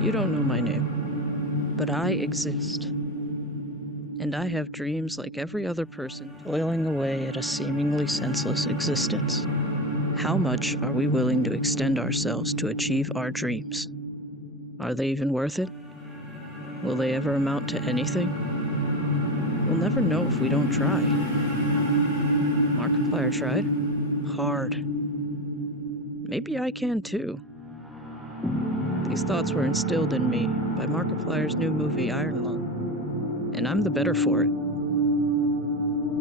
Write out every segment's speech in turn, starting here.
You don't know my name, but I exist. And I have dreams like every other person, toiling away at a seemingly senseless existence. How much are we willing to extend ourselves to achieve our dreams? Are they even worth it? Will they ever amount to anything? We'll never know if we don't try. Markiplier tried. Hard. Maybe I can too. These thoughts were instilled in me by Markiplier's new movie Iron Lung, and I'm the better for it.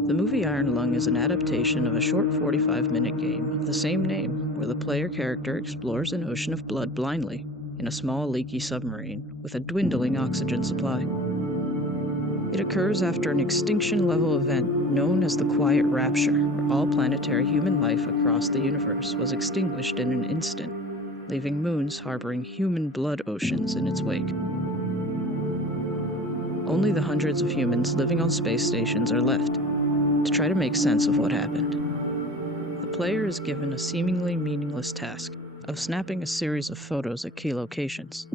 The movie Iron Lung is an adaptation of a short 45-minute game of the same name, where the player character explores an ocean of blood blindly in a small leaky submarine with a dwindling oxygen supply. It occurs after an extinction-level event known as the Quiet Rapture, where all planetary human life across the universe was extinguished in an instant, leaving moons harboring human blood oceans in its wake. Only the hundreds of humans living on space stations are left to try to make sense of what happened. The player is given a seemingly meaningless task of snapping a series of photos at key locations,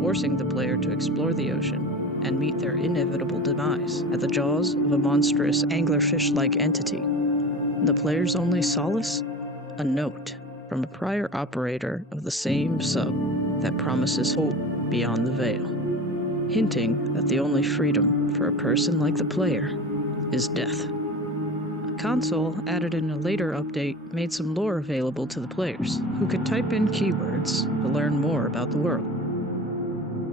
forcing the player to explore the ocean and meet their inevitable demise at the jaws of a monstrous anglerfish-like entity. The player's only solace? A note from a prior operator of the same sub that promises hope beyond the veil, hinting that the only freedom for a person like the player is death. A console added in a later update made some lore available to the players, who could type in keywords to learn more about the world.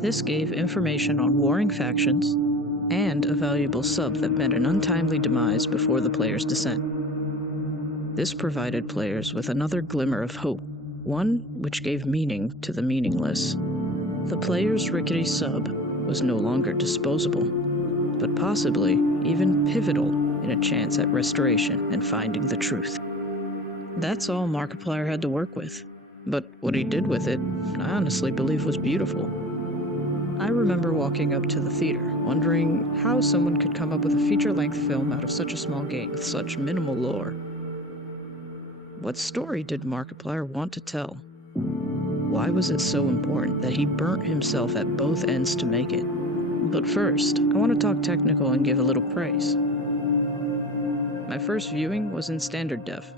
This gave information on warring factions and a valuable sub that met an untimely demise before the player's descent. This provided players with another glimmer of hope, one which gave meaning to the meaningless. The player's rickety sub was no longer disposable, but possibly even pivotal in a chance at restoration and finding the truth. That's all Markiplier had to work with, but what he did with it, I honestly believe was beautiful. I remember walking up to the theater, wondering how someone could come up with a feature-length film out of such a small game with such minimal lore. What story did Markiplier want to tell? Why was it so important that he burnt himself at both ends to make it? But first, I want to talk technical and give a little praise. My first viewing was in standard def.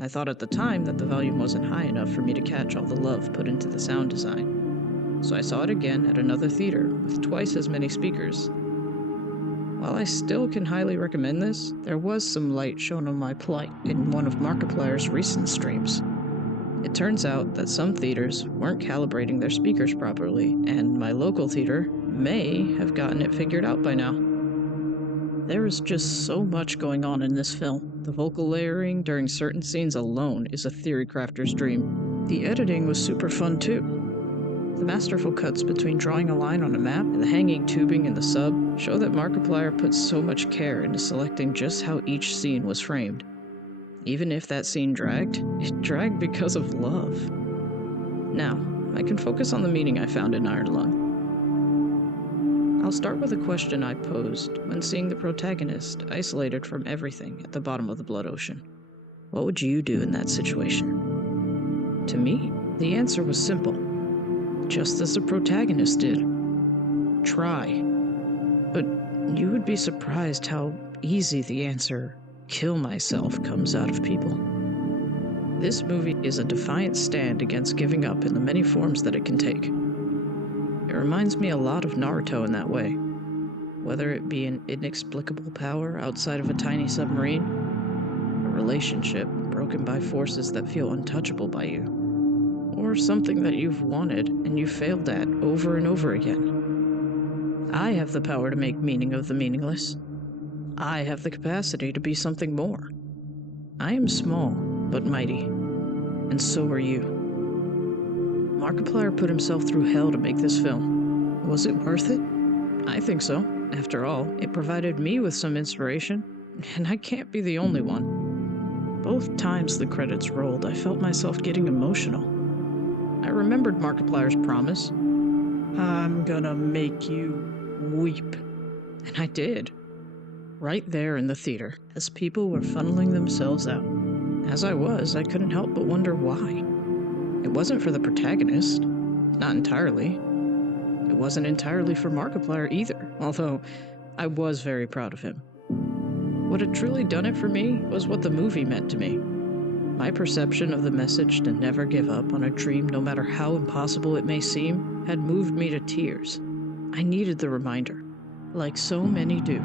I thought at the time that the volume wasn't high enough for me to catch all the love put into the sound design. So I saw it again at another theater with twice as many speakers. While I still can highly recommend this, there was some light shown on my plight in one of Markiplier's recent streams. It turns out that some theaters weren't calibrating their speakers properly, and my local theater may have gotten it figured out by now. There is just so much going on in this film. The vocal layering during certain scenes alone is a theory crafter's dream. The editing was super fun too. The masterful cuts between drawing a line on a map and the hanging tubing in the sub show that Markiplier put so much care into selecting just how each scene was framed. Even if that scene dragged, it dragged because of love. Now, I can focus on the meaning I found in Iron Lung. I'll start with a question I posed when seeing the protagonist isolated from everything at the bottom of the blood ocean. What would you do in that situation? To me, the answer was simple. Just as the protagonist did. Try. But you would be surprised how easy the answer, kill myself, comes out of people. This movie is a defiant stand against giving up in the many forms that it can take. It reminds me a lot of Naruto in that way. Whether it be an inexplicable power outside of a tiny submarine, a relationship broken by forces that feel untouchable by you, or something that you've wanted and you failed at over and over again. I have the power to make meaning of the meaningless. I have the capacity to be something more. I am small, but mighty, and so are you. Markiplier put himself through hell to make this film. Was it worth it? I think so. After all, it provided me with some inspiration, and I can't be the only one. Both times the credits rolled, I felt myself getting emotional. I remembered Markiplier's promise. I'm gonna make you weep. And I did. Right there in the theater, as people were funneling themselves out. As I couldn't help but wonder why. It wasn't for the protagonist. Not entirely. It wasn't entirely for Markiplier either, although I was very proud of him. What had truly done it for me was what the movie meant to me. My perception of the message to never give up on a dream, no matter how impossible it may seem, had moved me to tears. I needed the reminder, like so many do.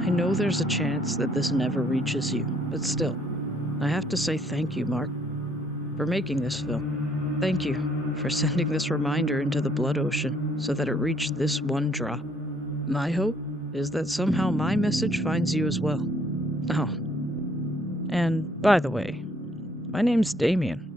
I know there's a chance that this never reaches you, but still, I have to say thank you, Mark, for making this film. Thank you for sending this reminder into the blood ocean so that it reached this one drop. My hope is that somehow my message finds you as well. Oh, and by the way, my name's Damien.